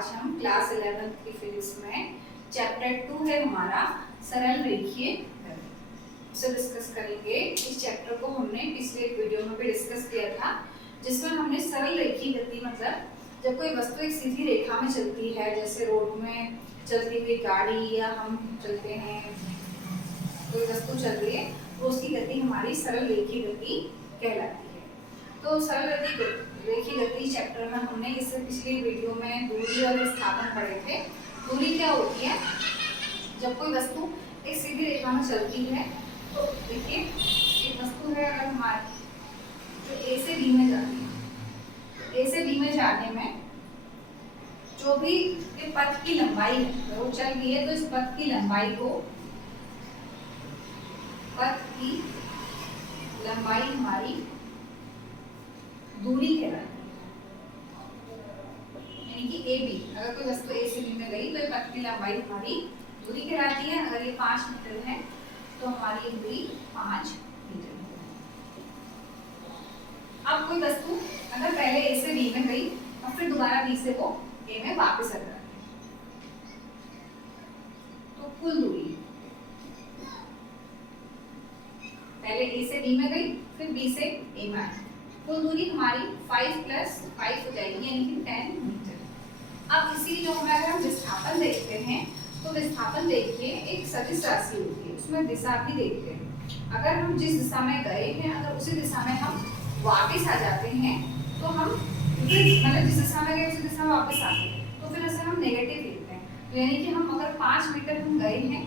आज हम class 11th की फिजिक्स में चैप्टर 2 है हमारा सरल रेखीय गति से डिस्कस करेंगे। इस चैप्टर को हमने पिछले एक वीडियो में भी डिस्कस किया था, जिसमें हमने सरल रेखीय गति मतलब जब कोई वस्तु एक सीधी रेखा में चलती है, जैसे रोड में चलती हुई गाड़ी या हम चलते हैं, कोई वस्तु चल रही है तो उसकी गति हमारी सरल रेखीय गति कहलाती है। तो सरल रेखीय गति चैप्टर में हमने इससे पिछली वीडियो में दूरी और विस्थापन पढ़े थे। दूरी क्या होती है? जब कोई वस्तु एक सीधी रेखा में चलती है तो देखिए एक वस्तु है, अगर हमारी जो ए से बी में जाती है, ए से बी में जाने में जो भी ये पथ की लंबाई है, वो चल रही है तो इस पथ की लंबाई को, पथ की लंबाई हमारी दूरी कहलाती है। यानी कि ए बी, अगर कोई वस्तु ए से बी में गई तो ये पथ की लंबाई हमारी दूरी कहलाती है। अगर ये 5 मीटर है तो हमारी ये दूरी 5 मीटर है। अब कोई वस्तु अगर पहले ए से बी में गई और फिर दोबारा बी से वो ए में वापस आ जाती है, तो कुल दूरी पहले ए से बी में गई फिर बी से ए में आई, कुल दूरी हमारी 5 + 5 हो जाएगी, यानी कि 10 मीटर। अब इसी जो हमें अगर हम विस्थापन देखते हैं तो विस्थापन देखिए एक सदिश राशि होती है, उसमें दिशा भी देखते हैं। अगर हम जिस दिशा में गए हैं अगर उसी दिशा में हम वापस आ जाते हैं तो हम मतलब जिस दिशा में गए उसी दिशा में वापस आते हैं तो फिर उसे हम नेगेटिव लिखते हैं। तो यानी कि हम अगर 5 मीटर हम गए हैं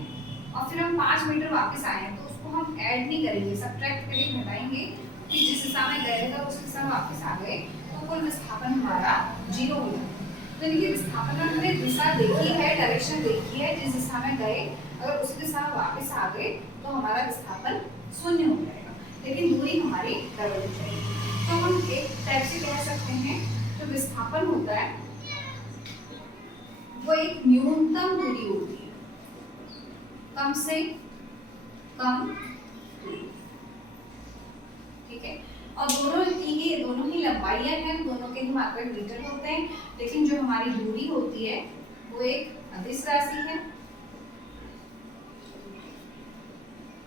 और फिर हम 5 मीटर वापस आए हैं तो उसको हम ऐड नहीं करेंगे, सब्ट्रैक्ट करके घटाएंगे कि जिस दिशा में गए थे उस दिशा में वापस आ गए तो कुल विस्थापन हमारा 0 हो जाएगा। तो यानी कि विस्थापन में हमने दिशा देखी है, डायरेक्शन देखी है, जिस दिशा में गए अगर उस दिशा में वापस आ गए तो हमारा विस्थापन 0 हो जाएगा, लेकिन दूरी हमारी डबल हो जाएगी। तो हम एक टाइप से कह सकते हैं जो विस्थापन होता है वो एक न्यूनतम दूरी होती है, कम से कम दूरी, ठीक है। और दोनों ही लंबाइयां हैं, दोनों के ही मात्रक मीटर होते हैं, लेकिन जो हमारी दूरी होती है वो एक अदिश राशि है।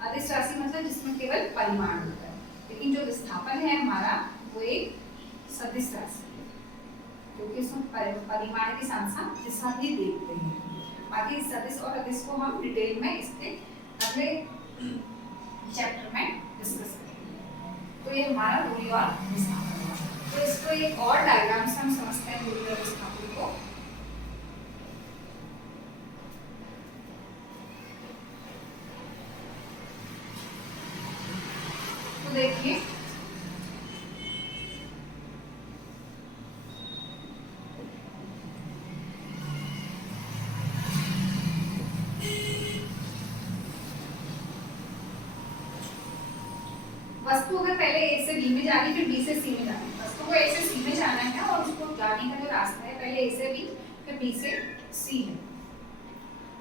अदिश राशि मतलब जिसमें केवल परिमाण होता है, लेकिन जो विस्थापन है हमारा वो एक सदिश राशि है, क्योंकि इसमें परिमाण के साथ साथ दिशा भी देखते हैं। बाकी सदिश और अदिश को हम डिटेल में इसके अगले चैप्टर में डिस्कस करेंगे। तो ये हमारा दूरी और विस्थापन है। तो इसको एक और डायग्राम से हम समझते हैं दूरी और विस्थापन को। तो देखिए वस्तु अगर पहले ए से बी में जानी फिर बी से सी में जानी, वस्तु को ए से सी में जाना है और उसको जाने का जो रास्ता है पहले ए से बी फिर बी से सी है,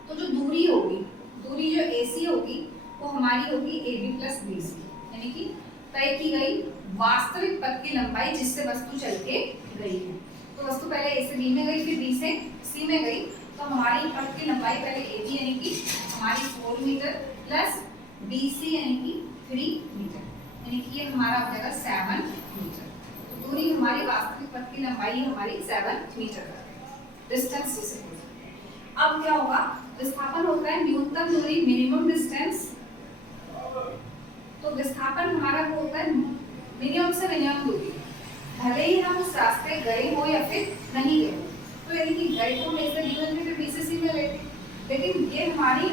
तो जो दूरी होगी, दूरी जो AC होगी वो हमारी होगी AB + BC, यानी कि तय की गई वास्तविक पथ की लंबाई जिससे वस्तु चल के गई है। तो वस्तु पहले ए से बी में गई फिर बी से सी में गई तो हमारी पथ की लंबाई पहले AB यानी कि हमारी 4 मीटर प्लस BC यानी कि 3 मीटर, यानी कि ये हमारा हो जाएगा 7 मीटर। तो दूरी हमारी वास्तविक पथ की लंबाई हमारी 7 मीटर है, डिस्टेंस जिसे बोलते हैं। अब क्या होगा? विस्थापन होता है न्यूनतम दूरी, मिनिमम डिस्टेंस। तो विस्थापन हमारा वो होता है मिनिमम से मिनिमम दूरी, भले ही हम उस रास्ते गए हो या फिर नहीं गए। तो यानी कि गए तो ए से बी में फिर बी से सी में गए, लेकिन ये हमारी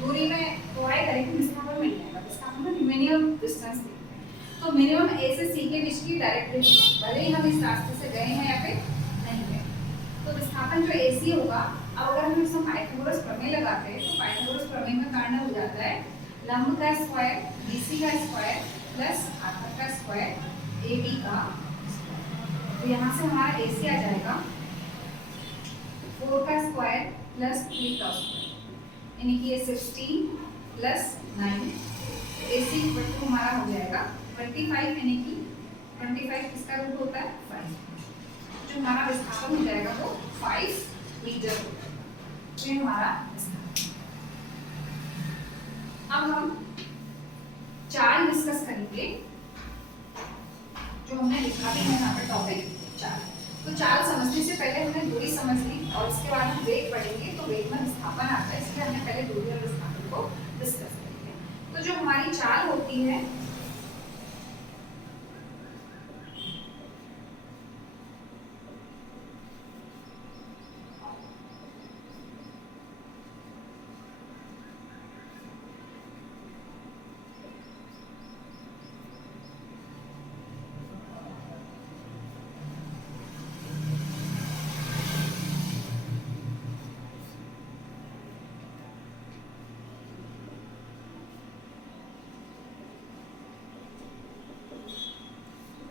दूरी में थोड़ा करेक्ट विस्थापन मिल जाएगा। विस्थापन में मिनिमम डिस्टेंस देखते हैं, तो मिनिमम ए से सी के बीच की डायरेक्ट डिस्टेंस, भले ही हम इस रास्ते से गए हैं या फिर नहीं गए। तो विस्थापन जो AC होगा, अब अगर हम इसमें पाइथागोरस प्रमेय लगाते हैं तो पाइथागोरस प्रमेय में कारण हो जाता है लंब का स्क्वायर BC का स्क्वायर प्लस आधार का स्क्वायर AB का स्क्वायर। तो यहाँ से हमारा AC आ जाएगा 4 का स्क्वायर प्लस 3 का स्क्वायर, यानी कि ये 16 + 9। AC हमारा हो जाएगा 25, यानी कि 25 किसका रूट होता है 5। जो जो हमारा विस्थापन हो जाएगा वो 5 मीटर होगा। तो ये हमारा विस्थापन। अब हम चाल डिस्कस करेंगे, जो हमने लिखा भी है यहाँ पर टॉपिक चाल। तो चाल समझने से पहले हमने दूरी समझ ली और उसके बाद हम वेग पढ़ेंगे। तो वेग में विस्थापन आता है, इसलिए हमने पहले दूरी और विस्थापन को डिस्कस करेंगे। तो जो हमारी चाल होती है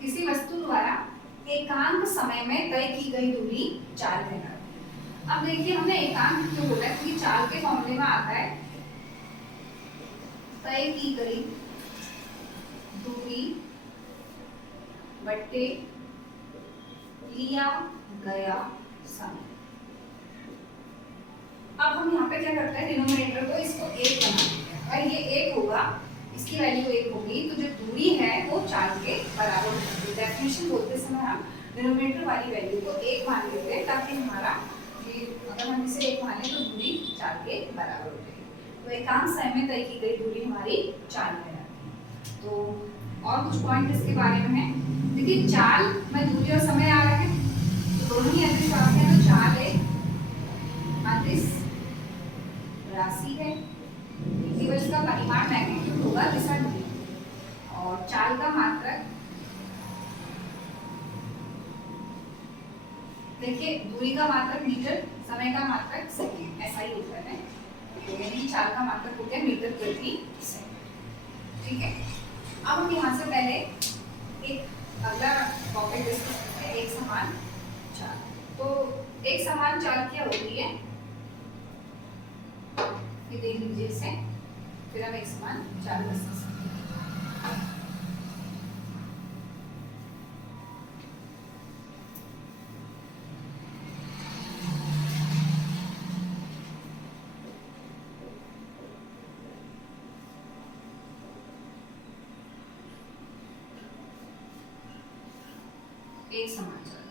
किसी वस्तु द्वारा एकांक समय में तय की गई दूरी चाल कहलाती है। अब देखिए हमने एकांक क्यों बोला, क्योंकि चाल के फॉर्मूले में आता है तय की गई दूरी बट्टे लिया गया समय। अब हम यहाँ पे क्या करते हैं, डिनोमिनेटर को इसको 1 बना देते हैं। अगर ये 1 होगा, इसकी वैल्यू 1 होगी, तो जो दूरी है वो चाल के बराबर होगी। डेफिनेशन बोलते समय हम डिनोमिनेटर वाली वैल्यू को 1 मान लेते हैं, ताकि हमारा ये अगर हम इसे 1 मान लें तो दूरी चाल के बराबर हो जाएगी। तो एकांक समय में तय की गई दूरी हमारी चाल कहलाती है। तो और कुछ पॉइंट इसके बारे में है। देखिए चाल में दूरी और समय आ रहे हैं, तो दोनों ही अदिश राशि है। तो चाल एक अदिश राशि है, केवल इसका परिमाण मैग्नीट्यूड होगा, दिशा नहीं। और चाल का मात्रक, देखिए दूरी का मात्रक मीटर, समय का मात्रक सेकंड, ऐसा ही होता है। तो यानी चाल का मात्रक हो गया मीटर प्रति सेकंड। ठीक है, अब हम यहाँ से पहले एक अगला टॉपिक डिस्कस करते हैं, एक समान चाल। तो एक समान चाल क्या होती है ये देख लीजिए इसे, फिर हम एक समान चाल डिस्कस करते हैं। एक समान चाल,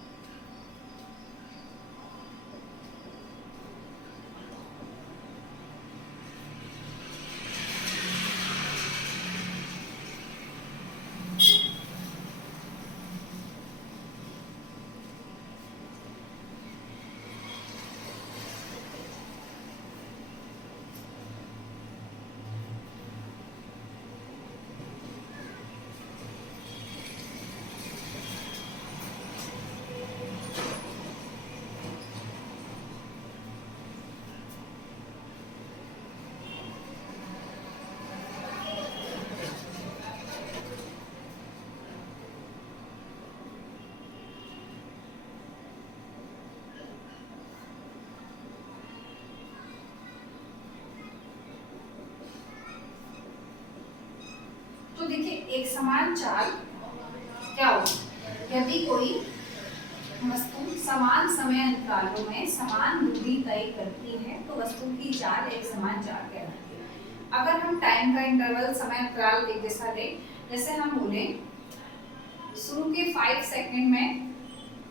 तो देखिए एक समान चाल क्या होगी, यदि कोई वस्तु समान समय अंतरालों में समान दूरी तय करती है तो वस्तु की चाल एक समान चाल कहलाती है। अगर हम टाइम का इंटरवल, समय अंतराल एक जैसा लें, जैसे हम बोले शुरू के 5 सेकंड में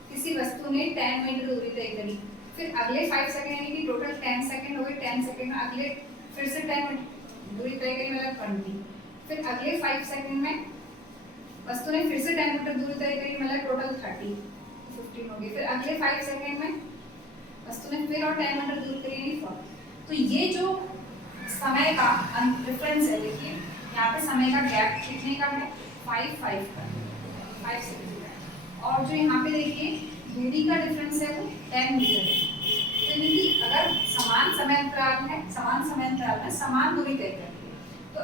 किसी वस्तु ने 10 मीटर दूरी तय करी, फिर अगले 5 सेकंड यानी कि टोटल 10 सेकंड हो गए, 10 सेकंड में अगले फिर से 10 मीटर दूरी तय करी, मतलब 20। फिर अगले 5 सेकंड में वस्तु ने फिर से 10 मीटर दूरी तय करी, मतलब टोटल 30 15 हो गई। फिर अगले 5 सेकंड में वस्तु ने फिर और 10 मीटर दूरी करी, 40। तो ये जो समय का डिफरेंस है, देखिए यहाँ पे समय का गैप कितने का है, 5 का 5 सेकंड का। और जो यहाँ पे देखिए दूरी का डिफरेंस है वो 10 मीटर है। तो यानी कि अगर समान समय अंतराल है, समान समय अंतराल में समान दूरी तय करती है, तो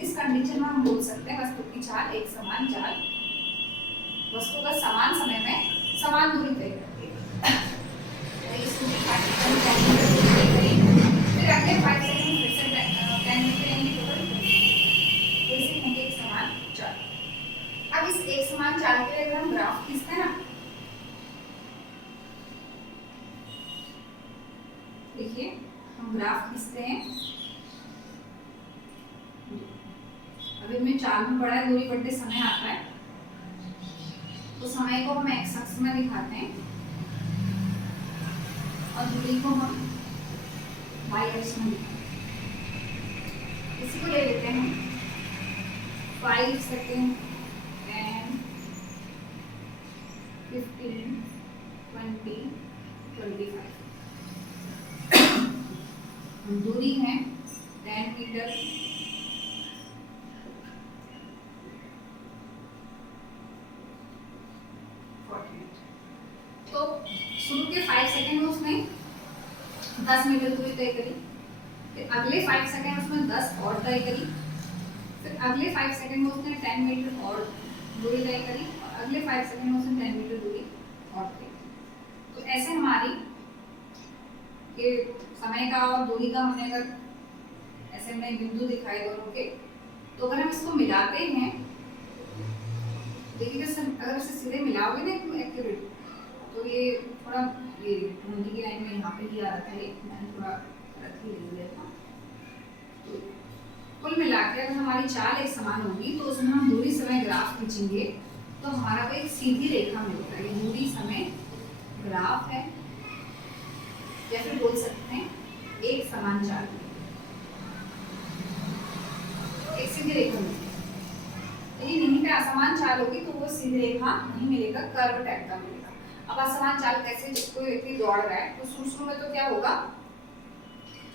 इस कंडीशन में हम बोल सकते हैं वस्तु की चाल एक समान चाल, वस्तु का समान समय में समान दूरी तय करती है। फिर अगले 5 सेकंड में फिर से 10 मीटर यानी टोटल ऐसे होंगे एक समान चाल। अब इस एक समान चाल के लिए अगर हम ग्राफ खींचते हैं ना, ग्राफ खींचते हैं। अभी हमें चार्ट में पढ़ा है दूरी बटे समय आता है, तो समय को हम एक्स अक्ष में दिखाते हैं और दूरी को हम वाई अक्ष में दिखाते हैं। इसी को ले लेते हैं 5 सेकेंड एंड 15 20 25। दूरी है 10 मीटर, तो शुरू के 5 सेकेंड में उसने 10 मीटर दूरी तय करी, फिर अगले 5 सेकेंड में उसने 10 और तय करी, फिर अगले 5 सेकेंड में उसने 10 मीटर और दूरी तय करी, और अगले 5 सेकेंड में उसने 10 मीटर दूरी और तय करी। तो ऐसे हमारी ये समय का और दूरी का हमने अगर ऐसे में बिंदु दिखाए दोनों के, तो अगर हम इसको मिलाते हैं, देखिए अगर इसे सीधे मिलाओगे ना एकदम एक्यूरेट, तो ये थोड़ा ये ढूंढने की लाइन में यहाँ पे ही आ रहा था, मैंने थोड़ा गलत ही ले लिया था। तो कुल मिला के अगर हमारी चाल एक समान होगी तो उसमें हम दूरी समय ग्राफ खींचेंगे तो हमारा को एक सीधी रेखा मिलेगा। ये दूरी समय ग्राफ है, या फिर बोल सकते हैं एक समान चाल, एक सीधी रेखा मिलेगी। यदि नहीं पे असमान चाल होगी तो वो सीधी रेखा नहीं मिलेगा, कर्व टाइप का मिलेगा। अब असमान चाल कैसे, जब कोई व्यक्ति दौड़ रहा है तो शुरू में तो क्या होगा,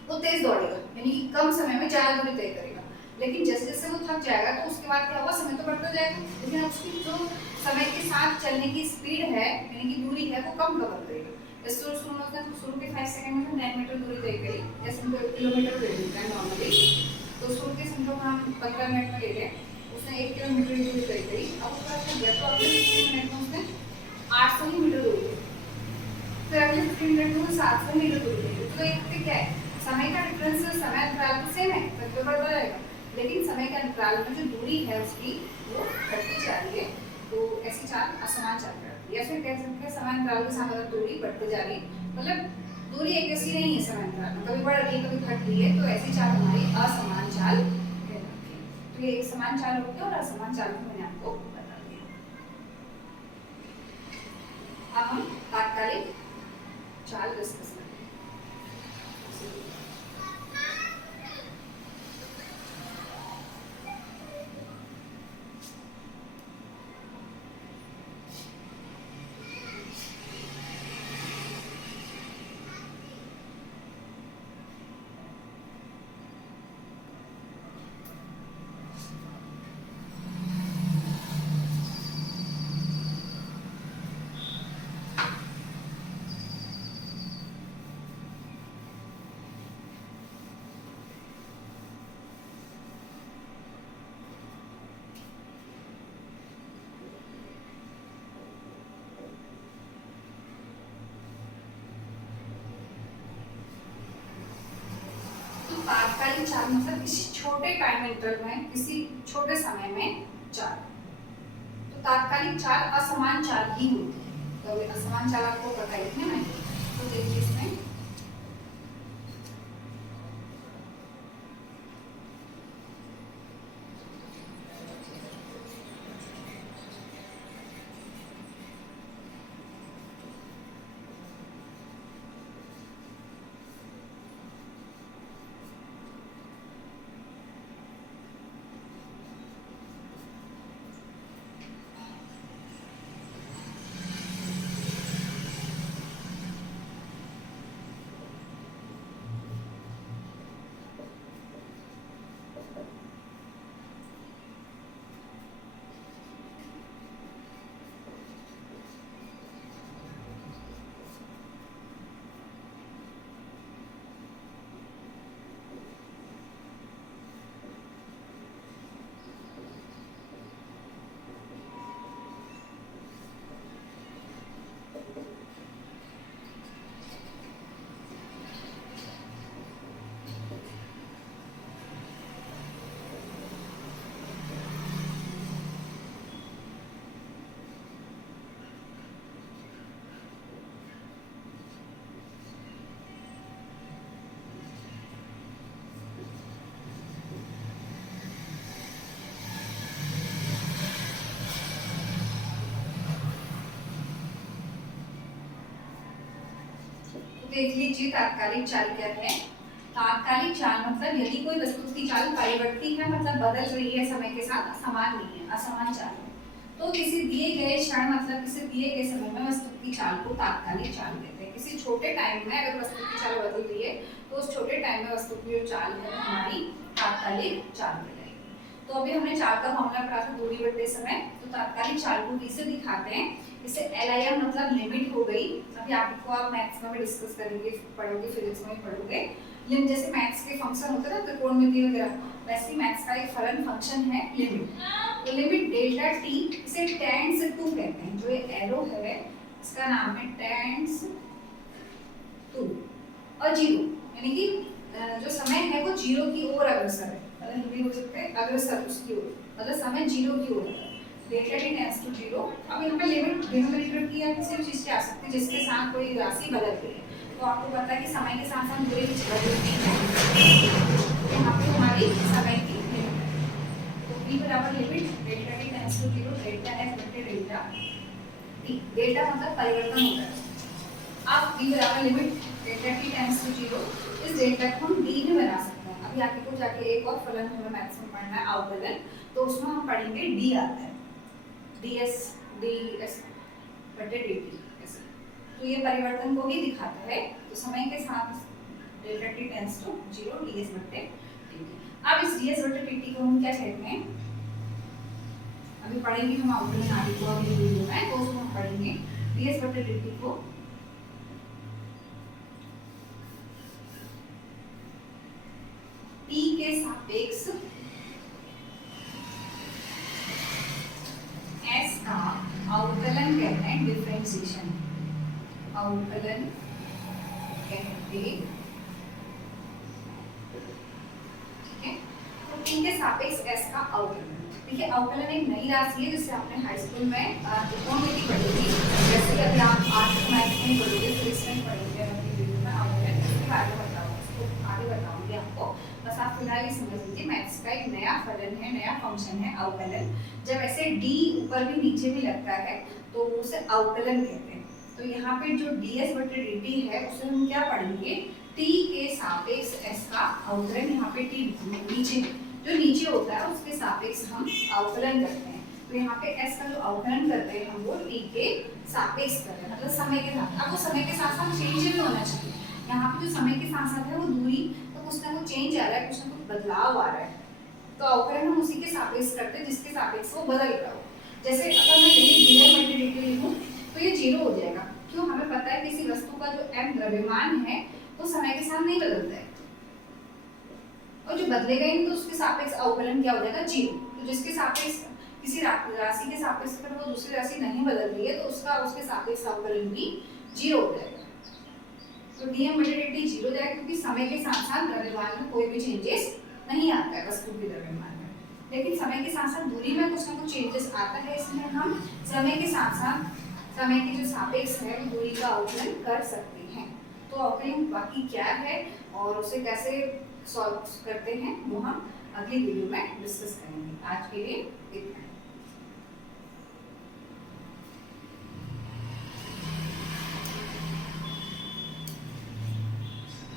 वो तेज दौड़ेगा, यानी कि कम समय में ज्यादा दूरी तय करेगा, लेकिन जैसे जैसे वो थक जाएगा तो उसके बाद क्या होगा, समय तो बढ़ता जाएगा, लेकिन उसकी जो समय के साथ चलने की स्पीड है यानी कि दूरी है वो कम कवर करेगा। शुरू के 5 सेकंड में 9 मीटर दूरी तय करी, जैसे हमको 1 किलोमीटर ले लेता है नॉर्मली, तो शुरू के समझो हम 15 मिनट में ले लें, उसने 1 किलोमीटर दूरी तय करी। अब उसके बाद गया तो अगले 15 मिनट में उसने 800 मीटर दूरी तय, फिर अगले 15 मिनट में 700 मीटर दूरी तय। तो एक क्या है, समय का डिफरेंस समय अंतराल तो सेम है, तब तो बढ़ता जाएगा, लेकिन समय के अंतराल में जो दूरी है उसकी वो घटती जा रही है, तो ऐसी चाल असमान चाल कहलाती है। या फिर कह सकते हैं समय अंतराल के साथ अगर दूरी बढ़ती जा रही है, मतलब दूरी एक जैसी नहीं है समय अंतराल में, कभी बढ़ रही है कभी घट रही है, तो ऐसी चाल हमारी असमान चाल कहलाती है। तो ये एक समान चाल होती है और असमान चाल को मैंने आपको बता दिया। अब हम तात्कालिक चाल डिस्कस करें। तात्कालिक चाल मतलब किसी छोटे टाइम इंटरवल में, किसी छोटे समय में चाल। तो तात्कालिक चाल असमान चाल ही होती है। तो असमान चाल आपको पता है ना, तो देखिए इसमें देख लीजिए तात्कालिक चाल क्या है। तात्कालिक चाल मतलब यदि कोई वस्तु की चाल परिवर्ती है, मतलब बदल रही है समय के साथ, असमान नहीं है, असमान चाल है, तो किसी दिए गए क्षण मतलब किसी दिए गए समय में वस्तु की चाल को तात्कालिक चाल कहते हैं। किसी छोटे टाइम में अगर वस्तु की चाल बदल रही है तो उस छोटे टाइम में वस्तु की जो चाल है हमारी तात्कालिक चाल कहलाएगी। तो अभी हमने चाल का फॉर्मूला पढ़ा था दूरी बटे समय, तो तात्कालिक चाल को किसे दिखाते हैं, इसे LIM मतलब लिमिट हो गई। अभी आपको आप मैथ्स में डिस्कस करेंगे, पढ़ोगे, फिजिक्स में पढ़ोगे। लिमिट जैसे मैथ्स के फंक्शन होते हैं ना त्रिकोणमिति वगैरह, वैसे ही मैथ्स का एक फलन फंक्शन है लिमिट। तो लिमिट डेल्टा टी, इसे टेंड्स टू कहते हैं। जो ये एरो है इसका नाम है टेंड्स टू और जीरो, यानी कि जो समय है वो जीरो की ओर अग्रसर है, मतलब हिंदी हो सकते हैं अग्रसर उसकी ओर, मतलब समय जीरो की ओर है। Delta T tends to zero. अब यहाँ पे लिमिट डिनोमिनेटर की या किसी भी चीज की आ सकती है जिसके साथ कोई राशि बदल रही है। तो आपको पता है कि समय के साथ साथ दूरी भी बदलती है, यहाँ पे हमारी समय की लिमिट है। तो v बराबर limit delta T tends to zero delta f बटे डेल्टा t। डेल्टा मतलब परिवर्तन होता है। अब v बराबर limit delta T tends to zero, इस डेल्टा को हम d में बना सकते हैं। अभी आगे को जाके एक और फलन हमें मैथ्स में पढ़ना है अवकलन, तो उसमें हम पढ़ेंगे d आता है, ds बटे dt ऐसे। तो ये परिवर्तन को ही दिखाता है। तो समय के साथ delta T tends to zero ds बटे dt। अब इस ds बटे dt को हम क्या कहते हैं, अभी पढ़ेंगे हम अवकलन आगे को अगले वीडियो में, तो उसमें हम पढ़ेंगे ds बटे dt को t के सापेक्ष s का अवकलन कहते हैं, डिफरेंशिएशन अवकलन कहते हैं। ठीक है, तो t के सापेक्ष s का अवकलन। देखिए अवकलन एक नई राशि है जिससे आपने हाई स्कूल में त्रिकोणमिति पढ़ी थी, जैसे अभी आप आज मैथ्स में पढ़ोगे, फिजिक्स में पढ़ोगे, अवकलन इसके बारे में बताऊंगा, उसको आगे बताऊंगी आपको। बस आप फिलहाल ये समझ लीजिए मैथ्स का एक नया फलन है, नया फंक्शन है अवकलन। जब ऐसे d ऊपर भी नीचे भी लगता है तो उसे अवकलन कहते हैं। तो यहाँ पे जो ds बटे dt है उसे हम क्या पढ़ेंगे, t के सापेक्ष s का अवकलन। यहाँ पे t नीचे जो नीचे होता है उसके सापेक्ष हम अवकलन करते हैं। तो यहाँ पे s का जो अवकलन करते हैं हम वो t के सापेक्ष कर रहे हैं, मतलब समय के साथ। अब वो समय के साथ साथ चेंज भी होना चाहिए। यहाँ पे जो समय के साथ साथ है वो दूरी, तो कुछ ना कुछ चेंज आ रहा है, कुछ ना कुछ बदलाव आ रहा है, तो अवकलन हम उसी के सापेक्ष करते हैं जिसके सापेक्ष वो बदल रहा हो। जैसे अगर मैं यही dm बटे dt लिखूं तो ये जीरो हो जाएगा। क्यों, हमें पता है किसी वस्तु का जो m द्रव्यमान है वो समय के साथ नहीं बदलता है, और जो बदलेगा ही नहीं तो उसके सापेक्ष अवकलन क्या हो जाएगा, जीरो। तो जिसके सापेक्ष किसी राशि के सापेक्ष अगर वो दूसरी राशि नहीं बदल रही है तो उसका उसके सापेक्ष अवकलन भी जीरो हो जाएगा। तो dm बटे dt जीरो जाएगा क्योंकि समय के साथ साथ द्रव्यमान में कोई भी चेंजेस नहीं आता है वस्तु के द्रव्यमान में, लेकिन समय के साथ साथ दूरी में कुछ ना कुछ चेंजेस आता है, इसलिए हम समय के साथ साथ समय के जो सापेक्ष है दूरी का अवकलन कर सकते हैं। तो अवकलन बाकी क्या है और उसे कैसे सॉल्व करते हैं वो हम अगली वीडियो में डिस्कस करेंगे। आज के लिए इतना।